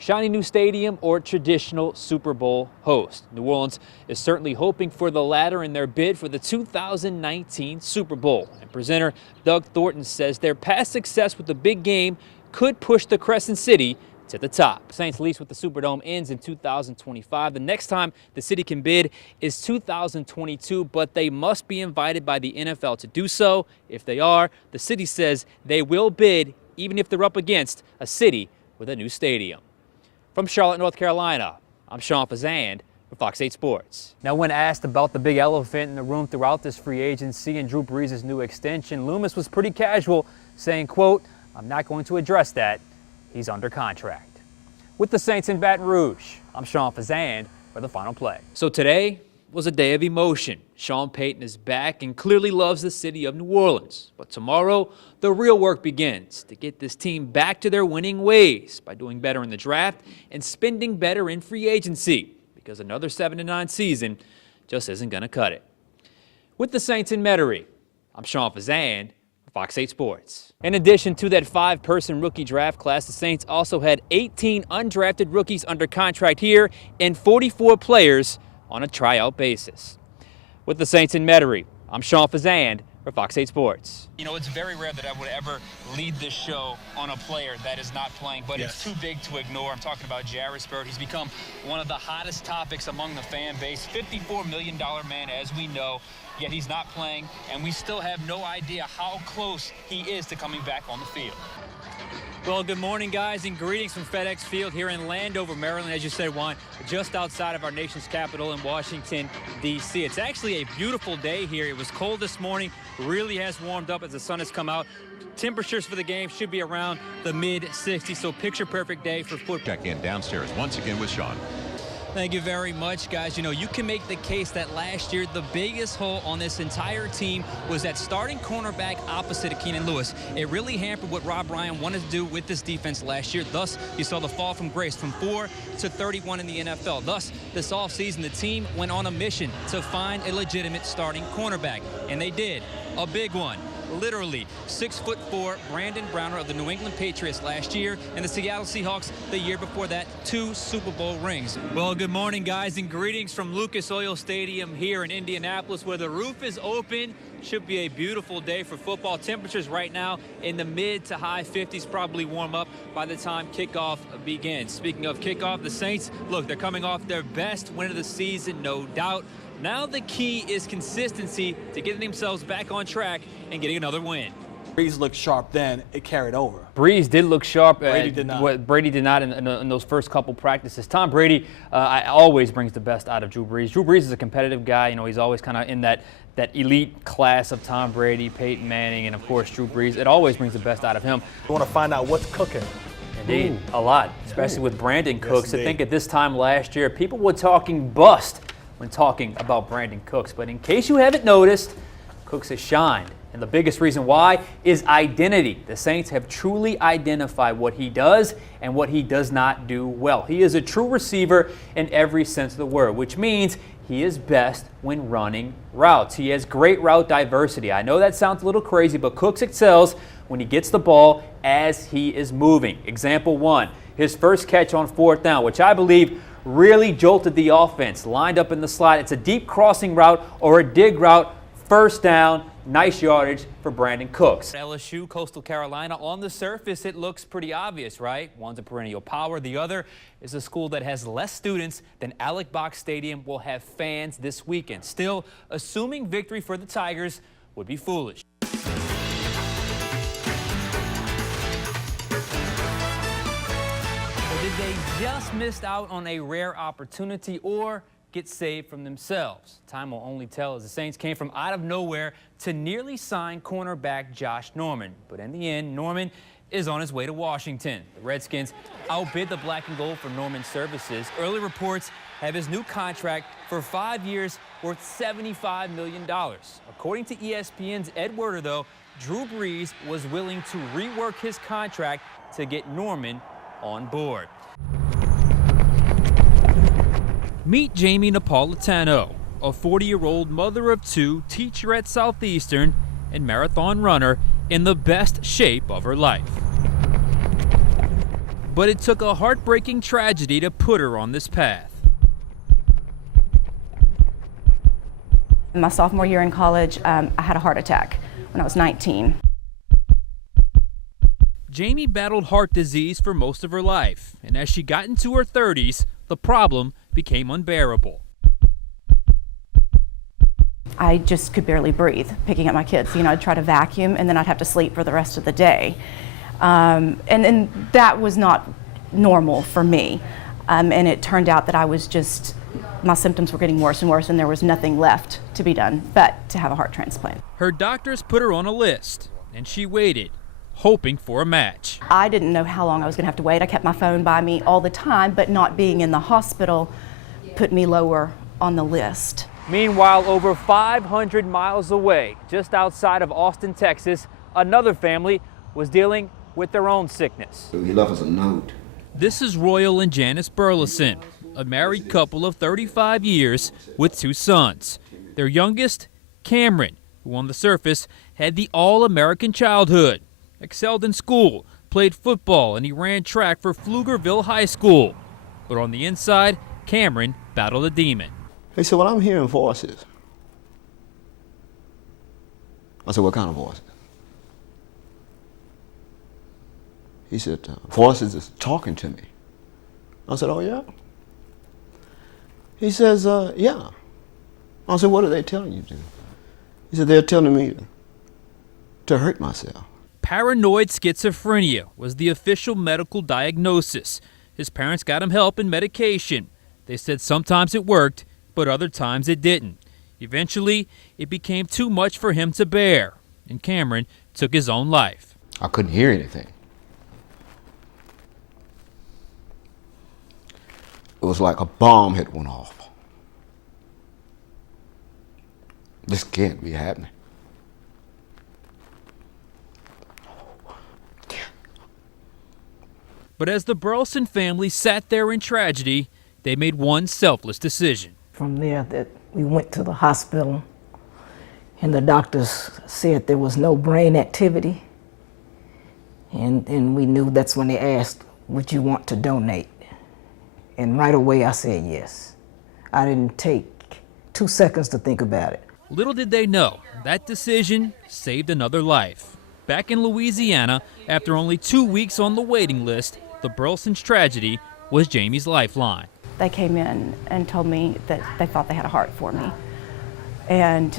shiny new stadium or traditional Super Bowl host. New Orleans is certainly hoping for the latter in their bid for the 2019 Super Bowl. And presenter Doug Thornton says their past success with the big game could push the Crescent City to the top. Saints' lease with the Superdome ends in 2025. The next time the city can bid is 2022, but they must be invited by the NFL to do so. If they are, the city says they will bid even if they're up against a city with a new stadium. From Charlotte, North Carolina, I'm Sean Fazand for Fox 8 Sports. Now, when asked about the big elephant in the room throughout this free agency and Drew Brees' new extension, Loomis was pretty casual, saying, quote, "I'm not going to address that. He's under contract." With the Saints in Baton Rouge, I'm Sean Fazand for the final play. So today was a day of emotion. Sean Payton is back and clearly loves the city of New Orleans. But tomorrow, the real work begins to get this team back to their winning ways by doing better in the draft and spending better in free agency, because another 7-9 season just isn't going to cut it. With the Saints in Metairie, I'm Sean Fazand, Fox 8 Sports. In addition to that 5-person rookie draft class, the Saints also had 18 undrafted rookies under contract here and 44 players on a tryout basis. With the Saints in Metairie, I'm Sean Fazand for Fox 8 Sports. You know, it's very rare that I would ever lead this show on a player that is not playing, but It's too big to ignore. I'm talking about Jairus Byrd. He's become one of the hottest topics among the fan base. $54 million man, as we know, yet he's not playing, and we still have no idea how close he is to coming back on the field. Well, good morning, guys, and greetings from FedEx Field here in Landover, Maryland, as you said, Juan, just outside of our nation's capital in Washington, D.C. It's actually a beautiful day here. It was cold this morning, really has warmed up as the sun has come out. Temperatures for the game should be around the mid-60s, so picture-perfect day for football. Check in downstairs once again with Sean. Thank you very much, guys. You know, you can make the case that last year the biggest hole on this entire team was that starting cornerback opposite of Keenan Lewis. It really hampered what Rob Ryan wanted to do with this defense last year. Thus, you saw the fall from grace from 4 to 31 in the NFL. Thus, this offseason, the team went on a mission to find a legitimate starting cornerback, and they did. A big one. Literally 6'4" Brandon Browner of the New England Patriots last year, and the Seattle Seahawks the year before that, 2 Super Bowl rings. Well, good morning, guys, and greetings from Lucas Oil Stadium here in Indianapolis, where the roof is open. Should be a beautiful day for football. Temperatures right now in the mid to high 50s, probably warm up by the time kickoff begins. Speaking of kickoff, the Saints, look, they're coming off their best win of the season, no doubt. Now the key is consistency to getting themselves back on track and getting another win. Brees looked sharp then. It carried over. Brees did look sharp. Brady did not. Brady did not in those first couple practices. Tom Brady always brings the best out of Drew Brees. Drew Brees is a competitive guy. You know, he's always kind of in that elite class of Tom Brady, Peyton Manning, and, of course, Drew Brees. It always brings the best out of him. You want to find out what's cooking. Indeed, a lot, especially with Brandon Cooks. I think at this time last year, people were talking bust when talking about Brandon Cooks. But in case you haven't noticed, Cooks has shined. And the biggest reason why is identity. The Saints have truly identified what he does and what he does not do well. He is a true receiver in every sense of the word, which means he is best when running routes. He has great route diversity. I know that sounds a little crazy, but Cooks excels when he gets the ball as he is moving. Example 1, his first catch on 4th down, which I believe really jolted the offense. Lined up in the slot. It's a deep crossing route or a dig route. First down, nice yardage for Brandon Cooks. LSU, Coastal Carolina, on the surface, it looks pretty obvious, right? One's a perennial power. The other is a school that has less students than Alec Box Stadium will have fans this weekend. Still, assuming victory for the Tigers would be foolish. Did they just miss out on a rare opportunity or get saved from themselves? Time will only tell, as the Saints came from out of nowhere to nearly sign cornerback Josh Norman. But in the end, Norman is on his way to Washington. The Redskins outbid the black and gold for Norman's services. Early reports have his new contract for 5 years worth $75 million. According to ESPN's Ed Werder, though, Drew Brees was willing to rework his contract to get Norman on board. Meet Jamie Napolitano, a 40-year-old mother of 2, teacher at Southeastern, and marathon runner in the best shape of her life. But it took a heartbreaking tragedy to put her on this path. In my sophomore year in college, I had a heart attack when I was 19. Jamie battled heart disease for most of her life, and as she got into her 30s, the problem became unbearable. I just could barely breathe picking up my kids. You know, I'd try to vacuum and then I'd have to sleep for the rest of the day. And that was not normal for me. And it turned out that my symptoms were getting worse and worse, and there was nothing left to be done but to have a heart transplant. Her doctors put her on a list, and she waited, hoping for a match. I didn't know how long I was going to have to wait. I kept my phone by me all the time, but not being in the hospital put me lower on the list. Meanwhile, over 500 miles away, just outside of Austin, Texas, another family was dealing with their own sickness. He left us a note. This is Royal and Janice Burleson, a married couple of 35 years with 2 sons. Their youngest, Cameron, who on the surface had the all-American childhood, excelled in school, played football, and he ran track for Pflugerville High School. But on the inside, Cameron battled a demon. He said, well, I'm hearing voices. I said, what kind of voices? He said, voices is talking to me. I said, oh, yeah? He says, yeah. I said, what are they telling you to? He said, they're telling me to hurt myself. Paranoid schizophrenia was the official medical diagnosis. His parents got him help and medication. They said sometimes it worked, but other times it didn't. Eventually, it became too much for him to bear, and Cameron took his own life. I couldn't hear anything. It was like a bomb had went off. This can't be happening. But as the Burleson family sat there in tragedy, they made one selfless decision. From there, that we went to the hospital, and the doctors said there was no brain activity. And we knew that's when they asked, would you want to donate? And right away I said yes. I didn't take 2 seconds to think about it. Little did they know, that decision saved another life. Back in Louisiana, after only 2 weeks on the waiting list, the Burleson's tragedy was Jamie's lifeline. They came in and told me that they thought they had a heart for me. And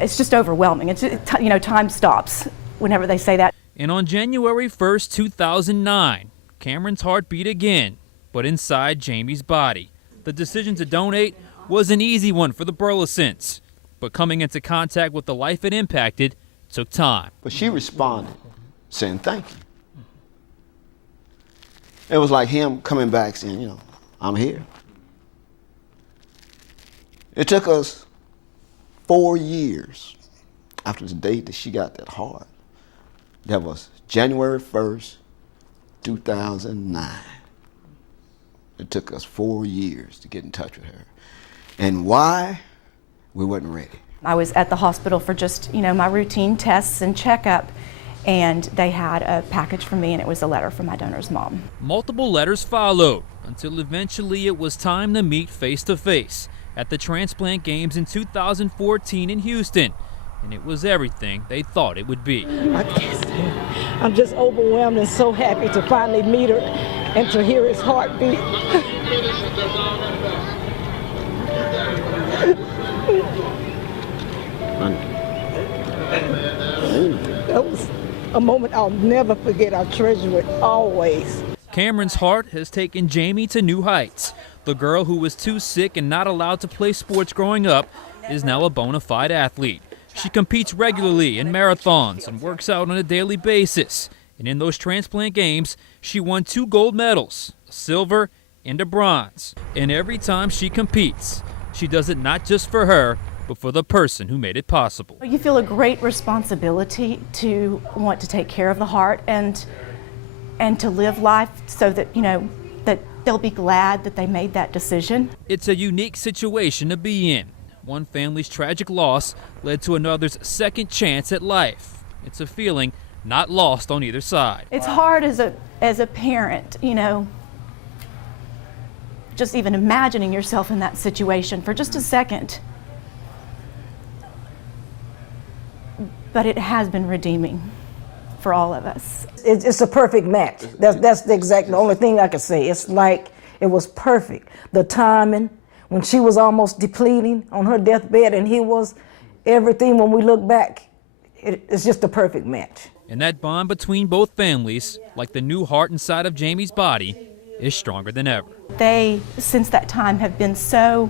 it's just overwhelming. It's, you know, time stops whenever they say that. And on January 1st, 2009, Cameron's heart beat again, but inside Jamie's body. The decision to donate was an easy one for the Burlesons, but coming into contact with the life it impacted took time. But she responded saying thank you. It was like him coming back saying, you know, I'm here. It took us 4 years after the date that she got that heart. That was January 1st, 2009. It took us 4 years to get in touch with her. And why? We wasn't ready. I was at the hospital for just, you know, my routine tests and checkup, and they had a package for me, and it was a letter from my donor's mom. Multiple letters followed until eventually it was time to meet face to face at the transplant games in 2014 in Houston. And it was everything they thought it would be. I'm just overwhelmed and so happy to finally meet her and to hear his heartbeat. That was a moment I'll never forget. I'll treasure it always. Cameron's heart has taken Jamie to new heights. The girl who was too sick and not allowed to play sports growing up is now a bona fide athlete. She competes regularly in marathons and works out on a daily basis. And in those transplant games, she won 2 gold medals, a silver and a bronze. And every time she competes, she does it not just for her, but for the person who made it possible. You feel a great responsibility to want to take care of the heart and to live life so that, you know, that they'll be glad that they made that decision. It's a unique situation to be in. One family's tragic loss led to another's second chance at life. It's a feeling not lost on either side. It's hard as a parent, you know, just even imagining yourself in that situation for just a second. But it has been redeeming for all of us. It's a perfect match. That's the only thing I can say. It's like it was perfect. The timing, when she was almost depleting on her deathbed and he was, everything when we look back, it's just a perfect match. And that bond between both families, like the new heart inside of Jamie's body, is stronger than ever. They, since that time, have been so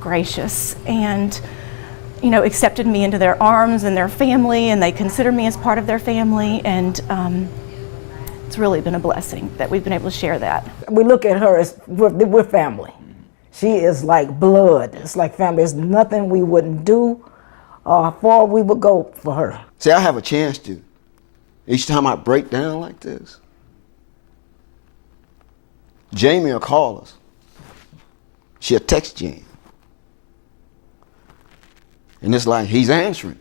gracious and, you know, accepted me into their arms and their family, and they consider me as part of their family, and it's really been a blessing that we've been able to share that. We look at her as we're family. She is like blood. It's like family. There's nothing we wouldn't do or how far we would go for her. See, I have a chance to. Each time I break down like this, Jamie will call us. She'll text Jamie. And it's like he's answering.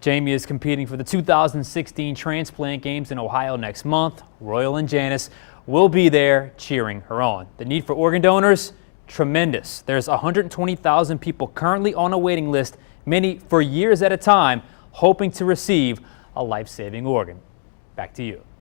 Jamie is competing for the 2016 Transplant Games in Ohio next month. Royal and Janice will be there cheering her on. The need for organ donors, tremendous. There's 120,000 people currently on a waiting list, many for years at a time, hoping to receive a life-saving organ. Back to you.